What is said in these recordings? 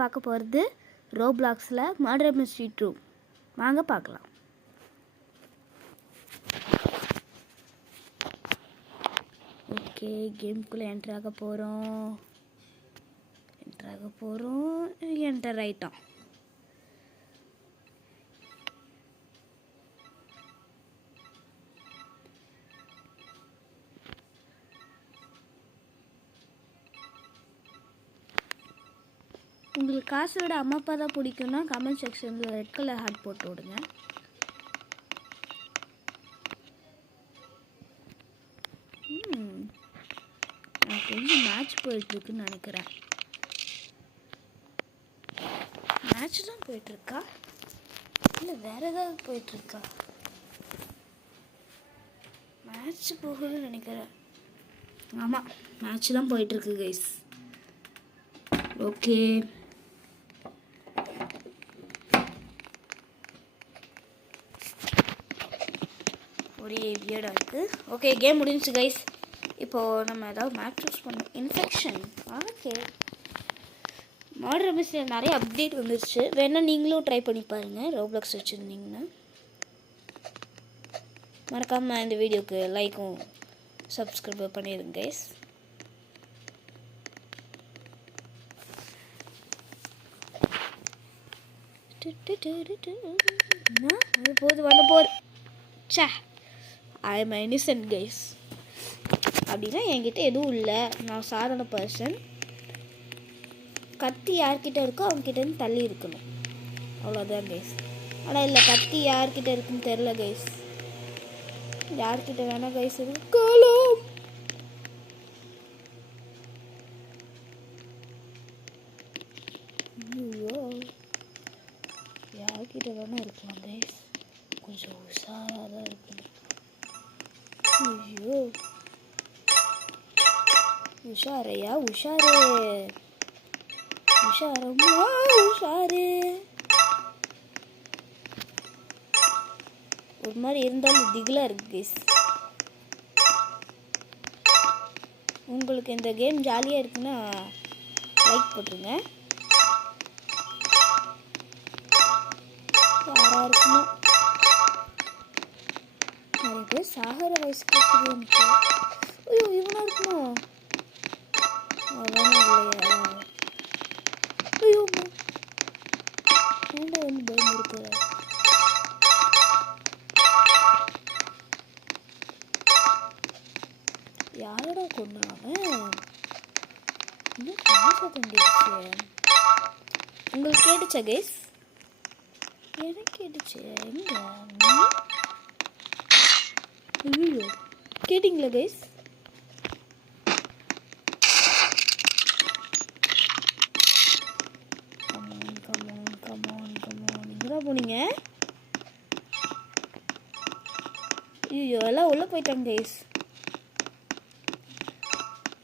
பார்க்க போகிறது ரோப்ளாக்ஸில் murder mystery 2. வாங்க பார்க்கலாம். ஓகே, கேமுக்குள்ளே என்டர் ஆக போகிறோம். என்டர் ஆகிட்டோம். உங்களுக்கு காசை விட அம்மா அப்பா தான் பிடிக்கும்னா கமெண்ட் செக்ஷனில் ரெட் கலர் ஹார்ட் போட்டு விடுங்க. எனக்கு கொஞ்சம் மேட்ச் போயிட்டுருக்குன்னு நினைக்கிறேன். மேட்ச் தான் போயிட்டுருக்கா இல்லை வேறு ஏதாவது போயிட்டுருக்கா? மேட்ச் போகுதுன்னு நினைக்கிறேன். ஆமாம், மேட்ச் தான் போயிட்டுருக்கு கைஸ். ஓகே, ஒரே வியர்டாக இருக்குது. ஓகே, கேம் முடிஞ்சிச்சு கைஸ். இப்போது நம்ம ஏதாவது மேப் சூஸ் பண்ணோம். இன்ஃபெக்ஷன். ஓகே, மர்டர் மிஸ்ட்ரியில் நிறைய அப்டேட் வந்துருச்சு. வேணால் நீங்களும் ட்ரை பண்ணி பாருங்கள். ரோப்ளாக்ஸ் வச்சுருந்தீங்கன்னா மறக்காமல் இந்த வீடியோக்கு லைக்கும் சப்ஸ்கிரைப் பண்ணிடுங்க கைஸ். போது வந்த போது சே, ஐ எம் இன்னசென்ட் கைஸ். அப்படின்னா என்கிட்ட எதுவும் இல்லை, நான் சாதாரண பர்சன். கத்தி யார்கிட்ட இருக்கோ அவங்ககிட்டேருந்து தள்ளி இருக்கணும், அவ்வளோதான் கைஸ். ஆனால் இல்லை, கத்தி யார்கிட்ட இருக்குன்னு தெரில கைஸ். யார்கிட்ட வேணா கைஸ் இருக்கலாம். யார்கிட்ட வேணா இருக்கலாம் கைஸ், கொஞ்சம் உஷாராக தான் இருக்கணும். ஐயோ, உஷாரையா உஷாரு, உஷாரம்மா உஷாரு. ஒரு மாதிரி இருந்தாலும் திகிலாக இருக்கு கைஸ். உங்களுக்கு இந்த கேம் ஜாலியாக இருக்குன்னா லைக் போட்டுருங்க. யாராக இருக்குமோ நிறைய பேர் சாகர வயசு கேட்குது எனக்கு. ஐயோ, இவனா இருக்குமோ? அதானே இல்லையா? ஐயோ, ஏண்டா வந்து பயம் இருக்கிற? யாரோட கொண்டாங்க? இன்னும் சத்தம் கேட்டுச்சு. உங்களுக்கு கேட்டுச்சா கைஸ்? எனக்கு கேட்டுச்சு. எங்க? ஐயோ, கேட்டிங்களா கைஸ்? எங்கடா போனீங்க? ஐயோ, எல்லாம் உள்ளே போயிட்டாங்க கைஸ்.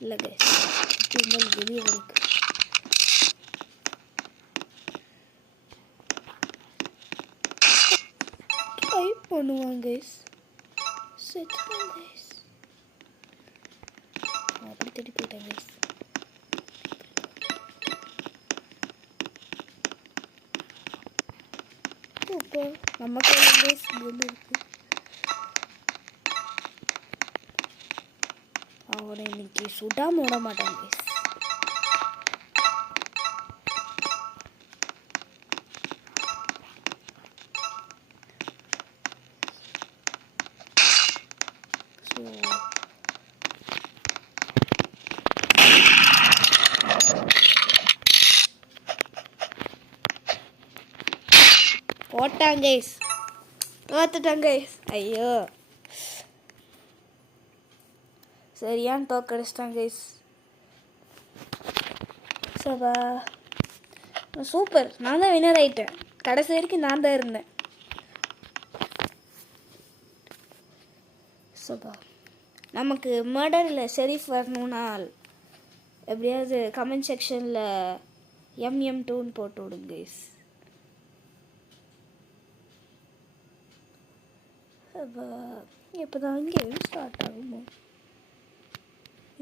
இல்லை கைஸ், இருந்தாலும் வெளியே வரைக்கும் ட்ரை பண்ணுவாங்க கைஸ். செத்துவாங்க கைஸ். அப்படி தேடி போயிட்டாங்க கைஸ். இப்போ நம்ம கையில் கைஸ் வந்து இருக்கு. அவனை இன்னைக்கு சுடாம விட மாட்டாங்க கைஸ். போட்டாங்க கைஸ், பார்த்துட்டாங்க கைஸ். ஐயோ, சரியான தோக்கடிச்சிட்டாங்க கைஸ். சபா, சூப்பர், நான் தான் வினர் ஆயிட்டேன். கடைசி வரைக்கும் நான் தான் இருந்தேன். சபா, நமக்கு மர்டரில் ஷெரீஃப் வரணும்னா எப்படியாவது கமெண்ட் செக்ஷனில் MM2ன்னு போட்டு விடுங்க கைஸ். இப்போ தான் கேம் ஸ்டார்ட் ஆகுமோ?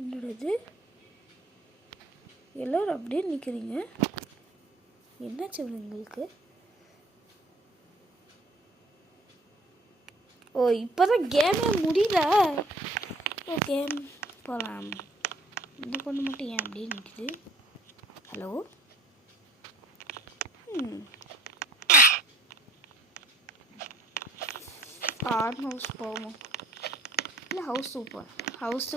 என்னோடது எல்லோரும் அப்படியே நிற்கிறீங்க. என்னாச்சு உங்களுக்கு? ஓ இப்போதான் கேமே முடியல. ஓகே போகலாம். இந்த பொண்ணு மட்டும் ஏன் அப்படியே நிற்குது? ஹலோ ஃபார்ம் ஹவுஸ் போவோம், இல்லை house super house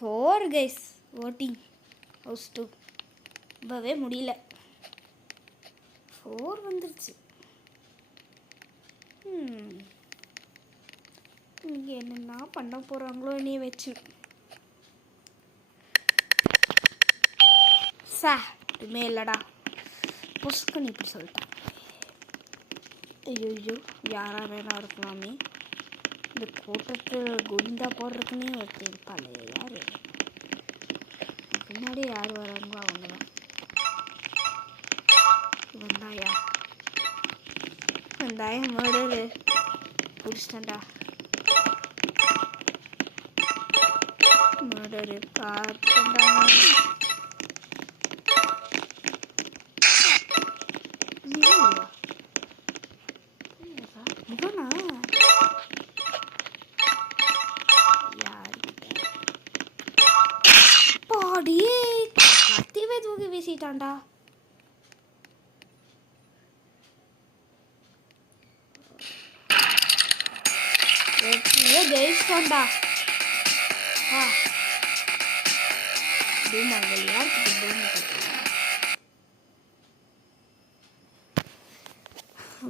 4 guys voting house 2 இப்போவே முடியல. 4 வந்துருச்சு. இங்கே என்னென்னா பண்ண போகிறாங்களோ என்னைய வச்சு. இதுமே இல்லைடா, புஷ்கன் இப்படி சொல்லிட்டான். ஐயோ யாரா வேணா இருக்கலாமே. இந்த கூட்டத்தில் குண்டா போடுறதுக்குன்னே ஒருத்தர் இருப்பாள். யார் பின்னாடி யார் வராங்களோ அவங்க தான். வந்தாயா மர்டரு பிடிச்சிட்டா. மர்டரு பார்த்தா இவனா பாடி கத்திவே தூக்கி வீசிட்டான்டா. ஜெயிச்சிட்டோம்டா.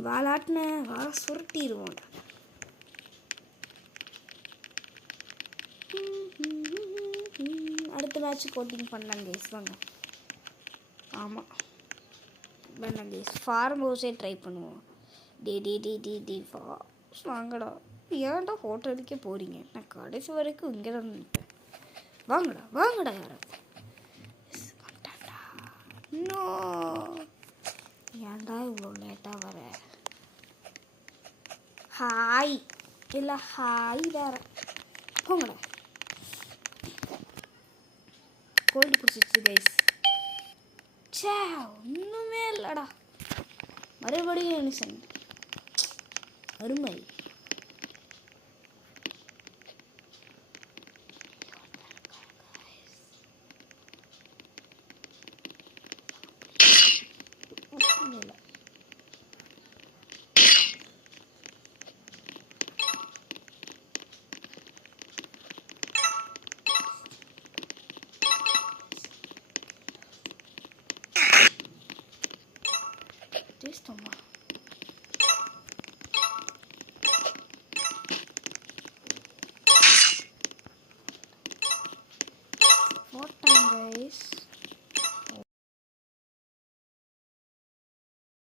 வாலாட்டின வாழ சுருட்டிடுவோம். அடுத்த மேட்ச் கோட்டிங் பண்ணலாம் கேஸ். வாங்க. ஆமாம் பண்ணலாம் கேஸ். ஃபார்ம் ஹவுஸே ட்ரை பண்ணுவோம். டி வாங்கடா. ஏன்டா ஹோட்டலுக்கே போகிறீங்க? நான் கடைசி வரைக்கும் இங்கே தான் நிற்பேன். வாங்கடா யாராவது. இன்னும் ஏன்டா இவ்வளோ லேட்டாக வர? ஹாய் இல்லை ஹாய் வேற. போங்கடா. கோல்டு பிடிச்சிச்சு கைஸ். ஒன்றுமே இல்லைடா. மறுபடியும் இனிஷன் அருமை. What time guys?